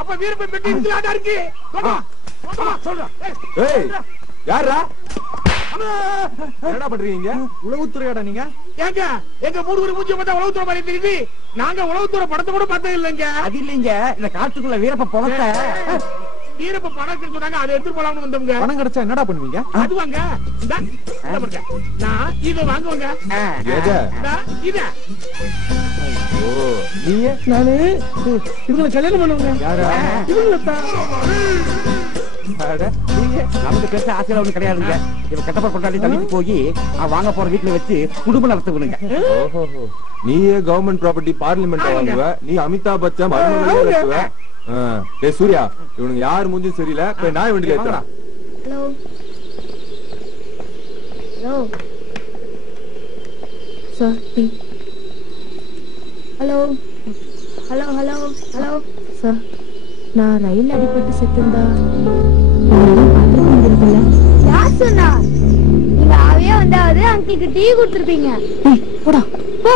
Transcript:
அப்ப வீரப்ப பெட்டி இருக்கு. யாரா என்னடா பண்றீங்க? உளவுத்துறையாடா நீங்க? ஏங்க எங்க மூணு மூஞ்சி பார்த்தா உளவுத்துறை மாதிரி தெரியுது. நாங்க உளவுத்துறை படத்தை கூட பார்த்தது இல்லைங்க. அது இல்லைங்க, இந்த காட்டுக்குள்ள வீரப்ப பணத்தை வீரப்ப பணம் சொன்னாங்க, அதை எடுத்து போலாம்னு வந்தோம்ங்க. பணம் கிடைச்சா என்னடா பண்ணுவீங்க? அது வாங்க நான் இதை வாங்குவாங்க. இத நானு இவங்களை கல்யாணம் பண்ணுவாங்க. நமக்கு பெருச ஆசையில ஒண்ணு கிடையாதுங்க. இவன் கட்டப்பட கொண்டாடி தள்ளிட்டு போய் வாங்க போற வீட்டுல வச்சு குடும்பம் நடத்துவனுங்க. நீயே கவர்மெண்ட் ப்ராப்பர்ட்டி பார்லிமெண்ட் வாங்குவ, நீ அமிதாப் பச்சன் மருமகளே. சூர்யா, இவனுங்க யாரு மூஞ்சும் சரியில்லை, போய் நாய் வண்டியில ஏத்துறா. Hello hello sir. Hello hello hello hello sir, நான் ரயில் அடிபட்டு செத்துருந்தா யார் சொன்னா? நீங்க அவையே வந்தாவது அங்கிக்கு டீ கொடுத்துருப்பீங்க. போடா போ.